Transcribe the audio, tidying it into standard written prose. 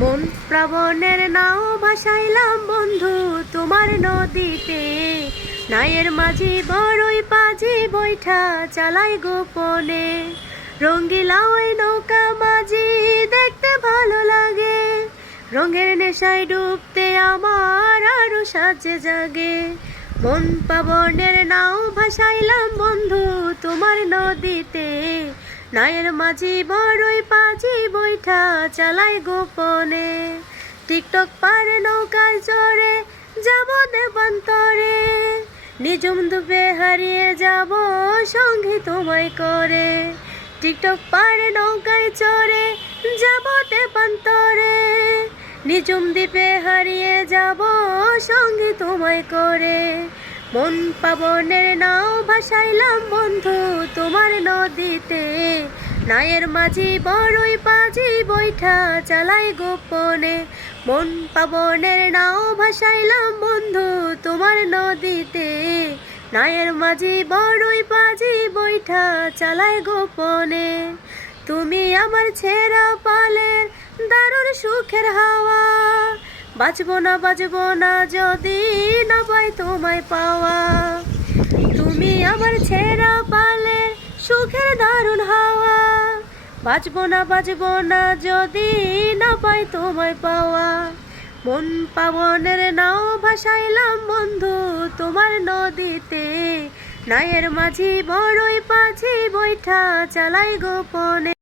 মন প্লাবনের নাও ভাসাইলাম বন্ধু তোমার নদীতে। নায়ের মাঝি বড়ই পাজি বৈঠা চালাই গোপনে। রঙ্গিলা ওই নৌকা মাঝি দেখতে ভালো লাগে। রঙের নেশায় ডুবতে আমার আরো সাজে জাগে। মন প্লাবনের নাও ভাসাইলাম বন্ধু তোমার নদীতে। নায়ের মাঝি বড়ই পাজি বৈঠা চালাই গোপনে। টিকটক পারে নৌকায় চড়ে যাব দেবান্তরে। নিজুম ডুবে হারিয়ে যাব সঙ্গে তোমায় করে। টিকটক পারে নৌকায় চড়ে যাব দেবান্তরে। নিজুম দ্বীপে হারিয়ে যাব সঙ্গে তোমায় করে। মন প্লাবনের নাও ভাসাইলাম বন্ধু তোমার নদীতে। নায়ের মাঝি বড়ই পাজি বৈঠা চালাই গোপনে। মন প্লাবনের নাও ভাসাইলাম বন্ধু তোমার নদীতে। নায়ের মাঝি বড়ই পাজি বৈঠা চালাই গোপনে। তুমি আমার ছেঁড়া পালের দারুণ সুখের হাওয়া। বাঁচবো না যদি না পাই তোমায় পাওয়া। তুমি আমার ছেঁড়া পালের সুখের দারুণ হাওয়া। বাঁচবো না যদি না পাই তোমায় পাওয়া। মন প্লাবনের নাও ভাসাইলাম বন্ধু তোমার নদীতে। নায়ের মাঝি বড়ই পাজি বৈঠা চালাই গোপনে।